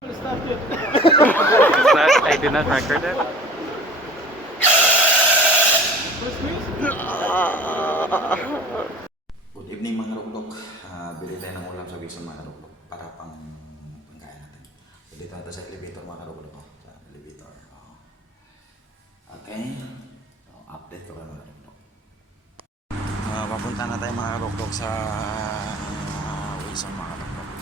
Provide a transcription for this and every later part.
I did not record it. Good evening mga ruklok. Bili tayo ng ulam sa Bison mga ruklok para pangkain natin. Bili tayo sa elevator mga ruklok. Sa elevator. Okay. Update ko kayo mga ruklok. Papunta na tayo mga ruklok sa Bison mga ruklok.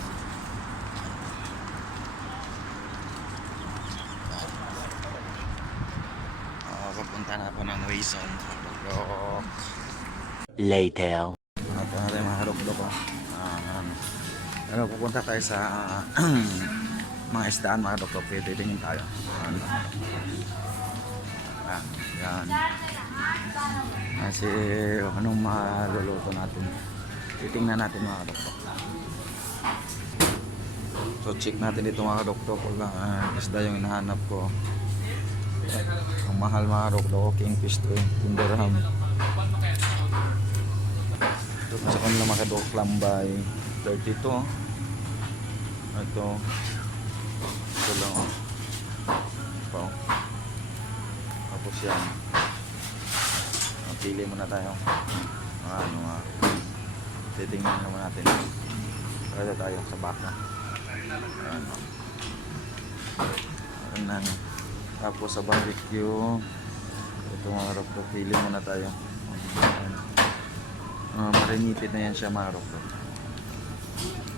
Papunta na po ng Bison mga ruklok. Later. Ito na tayo mga ruklok. Pupunta tayo sa mga isdaan mga ruklok. Titingin tayo. Yan. Kasi anong maluluto natin. Titingnan natin mga ruklok. So check natin dito mga ruklok. Kung isda yung hinahanap ko. Ang mahal mga ruklok. Kingfish to. Tinderham. Ito sa kanila mga dog lambay 32. Ito lang ito. Tapos yan pili muna tayo titingnan naman natin. Kaya tayo sa baka. Ayan. Tapos sa barbecue ito mga rokro, pili muna tayo. Marinated na yan siya mga rokro.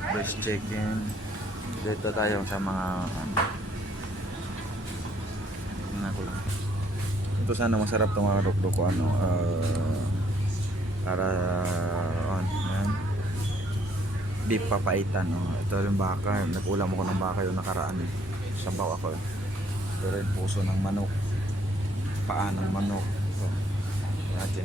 Breast chicken. Dito tayo sa mga ko lang. Ito sana masarap itong mga rokro ko para yan. Beef papaitan. Ito yung baka. Nag-ulam ako ng baka yung nakaraan. Sabaw ako. Ito rin puso ng manok. Paa ng manok. Ito. Natin.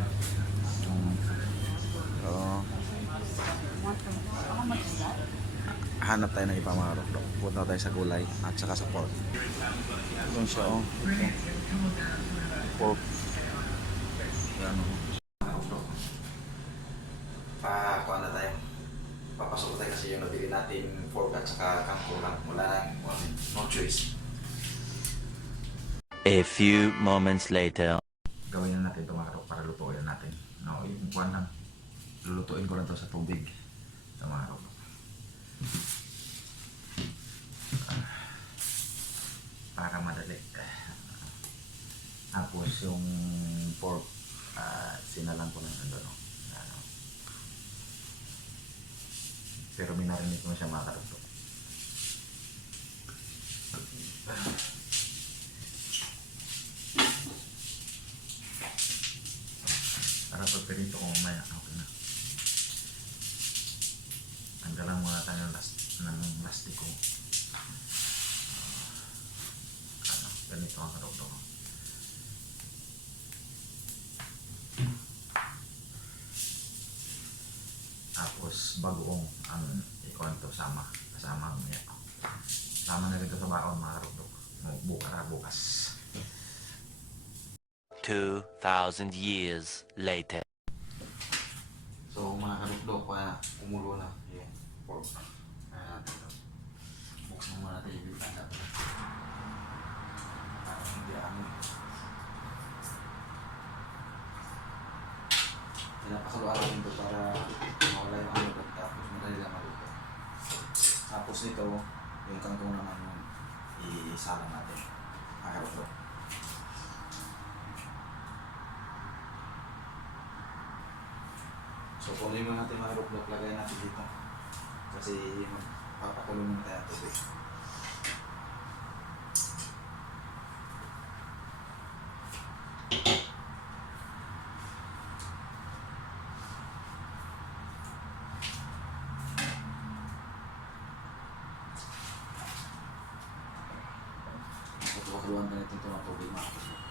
Hanap tayo ng iba mga rokro. Punta tayo sa gulay at saka sa pork. Ito siya ito. Pork. Yan kuha na tayo. Papasok tayo kasi yung nabili natin pork at saka kangkong lang. Wala na, no choice. A few moments later. Gawin na natin ito mga rokro para lutuin natin. Yung kuha lang. Lulutuin ko lang ito sa tubig. Sa mga rokro. Para madali. Tapos yung pork sinalang ko ng pero minarinig ko na siya mga karugtog. Para pagperito ko mamaya okay na. Tanggalan muna tayo ng plastiko. Ganito ang karugtog. Tapos bagoong ikuan to kasama mamaya. Sama na rin ito sa baon mga karugtog. Bukas. 2,000 years later. So mga karugtog, kumulo na yung pork. Buksan muna natin yung bitan. Pinapasalo natin ito para mawala yung alubot tapos madali lang maluto. Tapos ito, yung kangkong naman isala natin. Ito. So kunin mo natin mga ruklok, lagay natin dito. Kasi papakulong muna tayo tubig. Pakuluan ka natin ito ng tubig mga ruklok.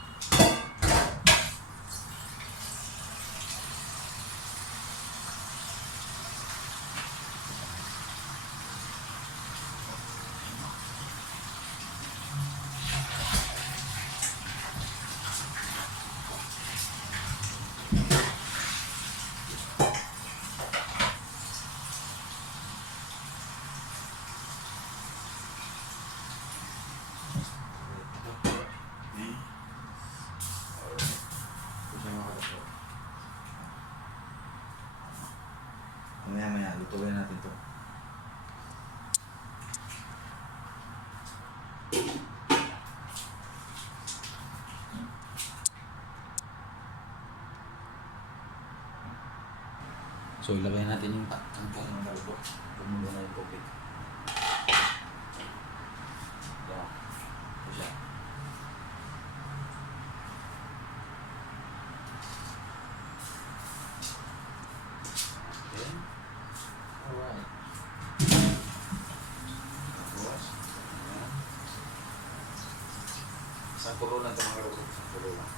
So, ilagay natin yung tangkal ng balbok. Gumulo na yung tubig. Ito. Ito siya. Okay. Alright. Tapos, ayan. Isang kulo lang ito mga kalugro. Isang kulo lang.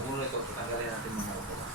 Kumulo ito, tatanggalin natin mga kalugro.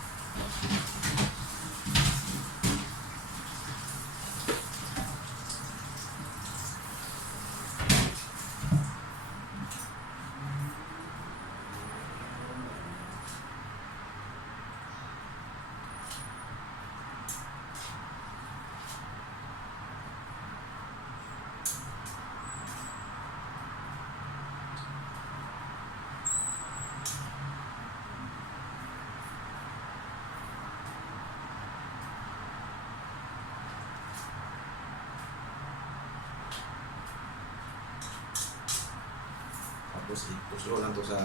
Tapos ituslo lang to sa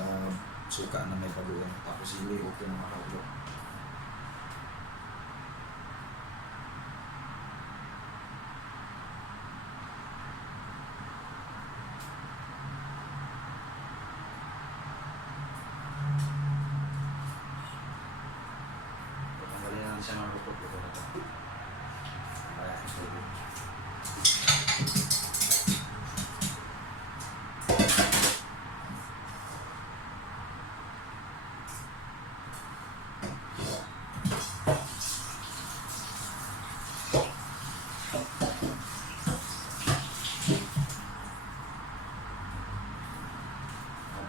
suka na may baluan. Tapos iliog ko ng mga kalugro. Tanggalin natin siya mga kalugro. Ito na ito. Ayan, ito.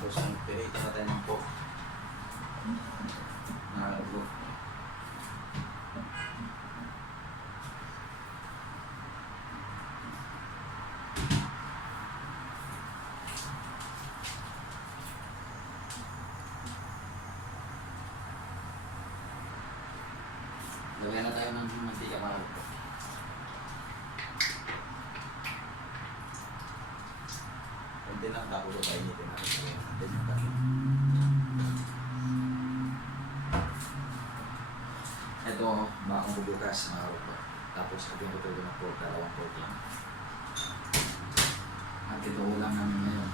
Tapos ang pinita natin ng pork na kalugro. Lagyan na tayo ng mantika mga kalugro. Kunti lang tapos ito painitin natin. Lagyan natin yung tayo. Ito, bakong bubukas mga kalugro. Tapos ating tutulog ng pork, dalawang pork lang. At ito ulam namin ngayon.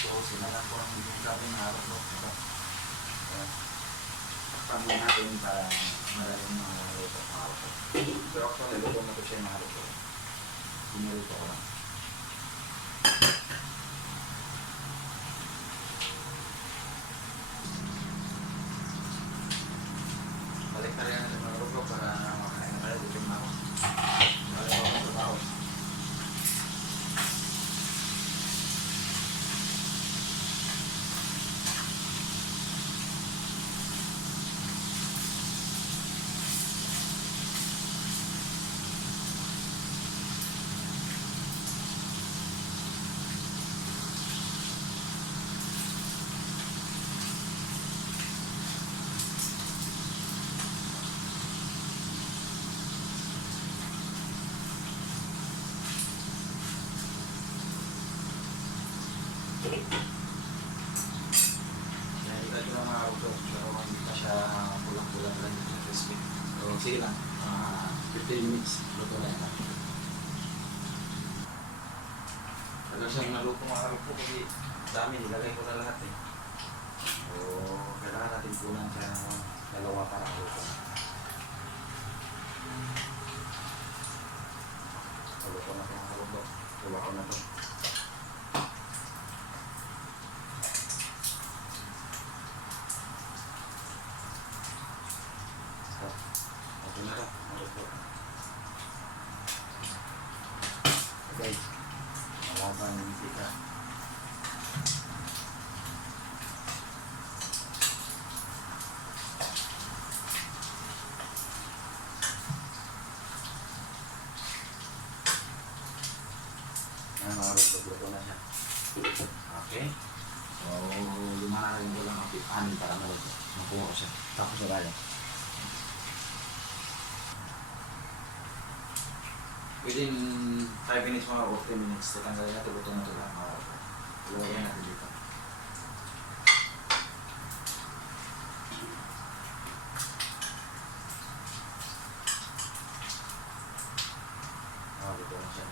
So, sinalan ko ang yung gabi na kalugro. Ito. Takpan mo natin para maraming mga luto mga kalugro. Pero actually, luto na ito siya mga kalugro. Piniluto ko lang. Balik na rin natin mga kalugro para makain na kayo. Gutom na ako. Balik ako ng trabaho. tagal-tagal dito ng crispy. So, sige lang. 15 minutes. Luto na yan. Tagal siyang naluto mga kalugpo kasi dami. Nilagay ko na lahat eh. So, kailangan natin punan siya ng dalawa para luto. Luto na ito mga kalugpo. Luto ko na ito. Okay na ito. Luto. Okay. Malaban yung sika. Luto na siya. Okay. So, lumanarang ko lang ang anin para maluto. Makuha ko siya. Tapos na tayo. Within 5 minutes mga o 10 minutes, tatanggalin natin. Luto na ito lang mga o. Ilagay natin dito. Luto na siya.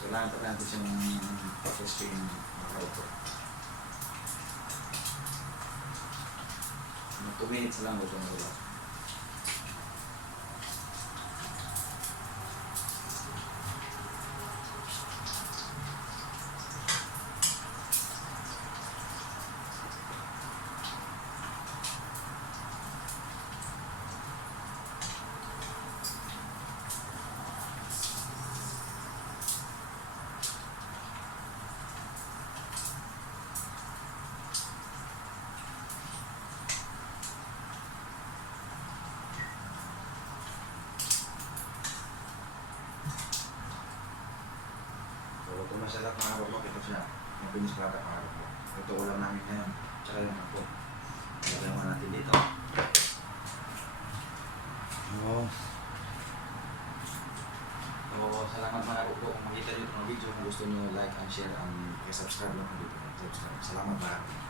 Kailangan pa natin siya ng pa-crispy yung makaupo. 2 minutes lang luto na ulat. Luto na siya lahat mga kalugpo. Ito siya. Yung finish product mga kalugpo. Ito ulam namin ngayon. Tsaka yung hapon. Ilagay mo natin dito. So, salamat mga kalugpo. Kung makita nyo itong video, kung gusto nyo like and share and subscribe lang dito. Salamat mga kalugpo.